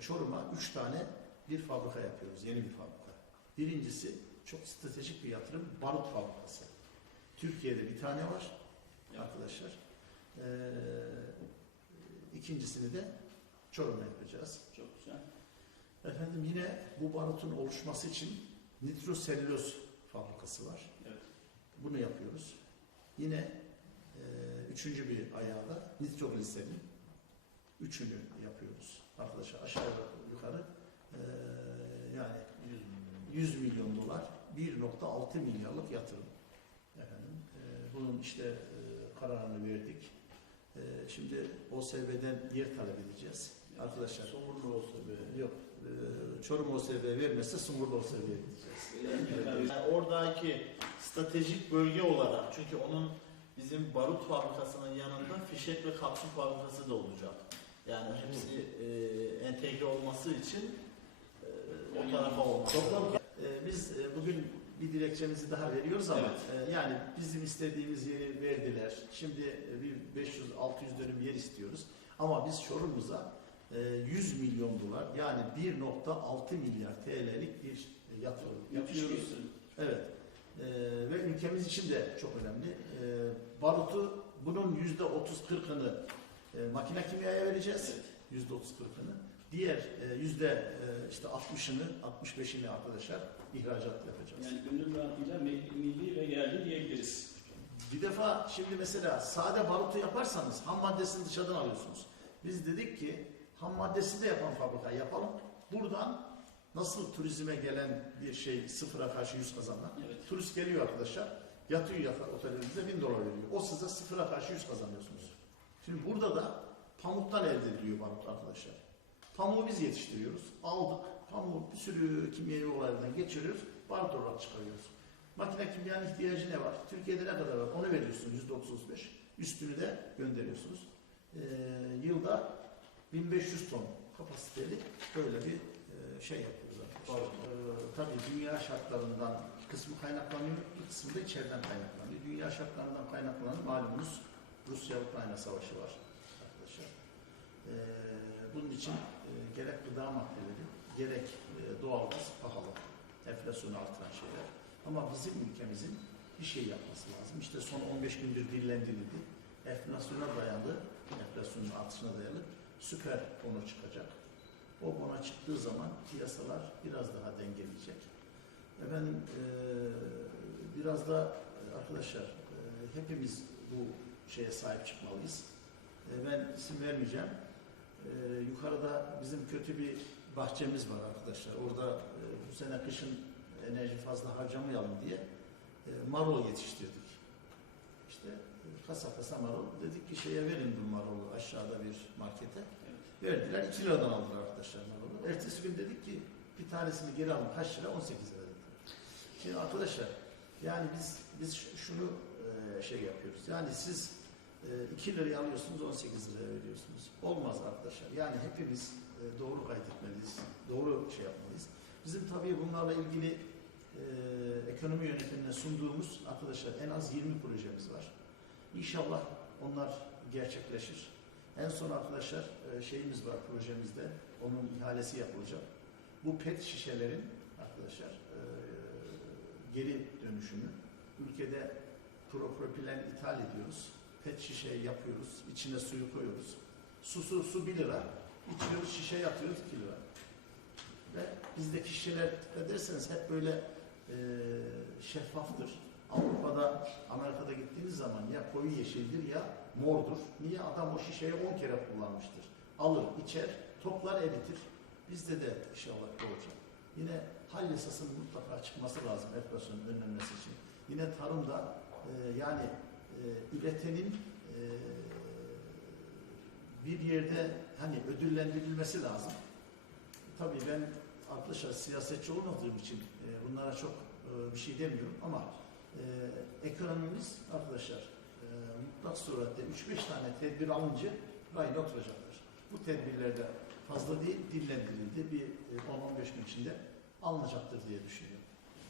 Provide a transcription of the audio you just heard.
Çorum'a üç tane bir fabrika yapıyoruz, yeni bir fabrika. Birincisi çok stratejik bir yatırım, barut fabrikası. Türkiye'de bir tane var arkadaşlar. E, ikincisini de Çorum'a yapacağız. Çok güzel. Efendim yine bu barutun oluşması için nitrosellüloz fabrikası var. Evet. Bunu yapıyoruz. Yine e, üçüncü bir ayağı da nitrogliserin. Üçünü yapıyoruz. Arkadaşlar aşağı yukarı e, yani 100 milyon dolar 1.6 milyarlık yatırım. Efendim, e, bunun işte e, kararını verdik. E, şimdi OSB'den yer talep edeceğiz. Arkadaşlar Somurlu olsa böyle. yok e, Çorum OSB vermezse Sungurlu OSB'ye gideceğiz. Yani oradaki stratejik bölge olarak çünkü onun bizim barut fabrikasının yanında fişek ve kapsül fabrikası da olacak. Yani hepsi e, entegre olması için e, o tarafa. Toplam e, biz e, bugün bir dilekçemizi daha veriyoruz ama e, yani bizim istediğimiz yeri verdiler. Şimdi e, bir 500-600 dönüm yer istiyoruz. Ama biz Çorum'umuza e, 100 milyon dolar yani 1.6 milyar TL'lik bir yatırım yapıyoruz. Evet. E, ve ülkemiz için de çok önemli. E, barutu bunun yüzde 30-40'ını e, makine kimyaya vereceğiz. Yüzde 30-40'ını. Diğer e, yüzde e, işte 60'ını, 65'ini arkadaşlar ihracat yapacağız. Yani gönül rahatlığıyla milli ve yerli diyebiliriz. Bir defa şimdi mesela sade barutu yaparsanız ham maddesini dışarıdan alıyorsunuz. Biz dedik ki ham maddesini de yapan fabrika yapalım. Buradan nasıl turizme gelen bir şey sıfıra karşı yüz kazanmak. Evet. Turist geliyor arkadaşlar. Yatıyor otelinizde bin dolar veriyor. O size sıfıra karşı yüz kazanıyorsunuz. Şimdi burada da pamuktan elde ediliyor barut arkadaşlar. Pamuğu biz yetiştiriyoruz. Aldık. Pamuğu bir sürü kimyevi olaylardan geçiriyoruz. Barut olarak çıkarıyoruz. Makine kimyanın ihtiyacı ne var? Türkiye'de ne kadar var? Onu veriyorsunuz yüzde. Üstünü de gönderiyorsunuz. Ee, yılda 1500 ton kapasiteli böyle bir e, şey yapıyoruz arkadaşlar. Ee, tabii dünya şartlarından kısmı kaynaklanıyor, bir kısmı da içeriden kaynaklanıyor. Dünya şartlarından kaynaklanan malumunuz Rusya-Ukrayna savaşı var arkadaşlar. Ee, bunun için e, gerek gıda maddeleri, gerek e, doğalgaz pahalı. Enflasyonu artıran şeyler. Ama bizim ülkemizin bir şey yapması lazım. İşte son 15 gündür dillendirildi. Enflasyona dayalı, enflasyonun artışına dayalı süper bono çıkacak. O bono çıktığı zaman piyasalar biraz daha dengeleyecek. Efendim e, biraz da e, arkadaşlar e, hepimiz bu şeye sahip çıkmalıyız. E, ben isim vermeyeceğim. E, yukarıda bizim kötü bir bahçemiz var arkadaşlar. Orada e, bu sene kışın enerji fazla harcamayalım diye e, marul yetiştirdik. İşte e, kasa kasa marul. Dedik ki şeye verin bu marulu aşağıda bir markete. Verdiler. 2 liradan aldılar arkadaşlar marulu. Ertesi gün dedik ki bir tanesini geri alın. Kaç lira? 18 lira dediler. Şimdi arkadaşlar yani biz biz şunu e, şey yapıyoruz. Yani siz 2 liraya alıyorsunuz 18 liraya veriyorsunuz. Olmaz arkadaşlar. Yani hepimiz e, doğru kaydetmeliyiz. Doğru şey yapmalıyız. Bizim tabii bunlarla ilgili e, ekonomi yönetimine sunduğumuz arkadaşlar en az 20 projemiz var. İnşallah onlar gerçekleşir. En son arkadaşlar e, şeyimiz var projemizde. Onun ihalesi yapılacak. Bu pet şişelerin arkadaşlar e, geri dönüşümü ülkede propropilen ithal ediyoruz. Pet şişe yapıyoruz. içine suyu koyuyoruz. Su, su, su 1 lira. İçiyoruz şişe yapıyoruz 2 lira. Ve bizdeki şişeler dikkat ederseniz hep böyle e, şeffaftır. Avrupa'da, Amerika'da gittiğiniz zaman ya koyu yeşildir ya mordur. Niye? Adam o şişeyi 10 kere kullanmıştır. Alır, içer, toplar eritir. Bizde de inşallah olacak. Yine hal yasasının mutlaka çıkması lazım enflasyonun önlenmesi için. Yine tarımda e, yani e, üretenin e, bir yerde hani ödüllendirilmesi lazım. Tabii ben arkadaşlar siyasetçi olmadığım için e, bunlara çok e, bir şey demiyorum ama e, ekonomimiz arkadaşlar e, mutlak surette 3-5 tane tedbir alınca rayına oturacaktır. Bu tedbirlerde fazla değil dillendirildi. Bir e, 10-15 gün içinde alınacaktır diye düşünüyorum.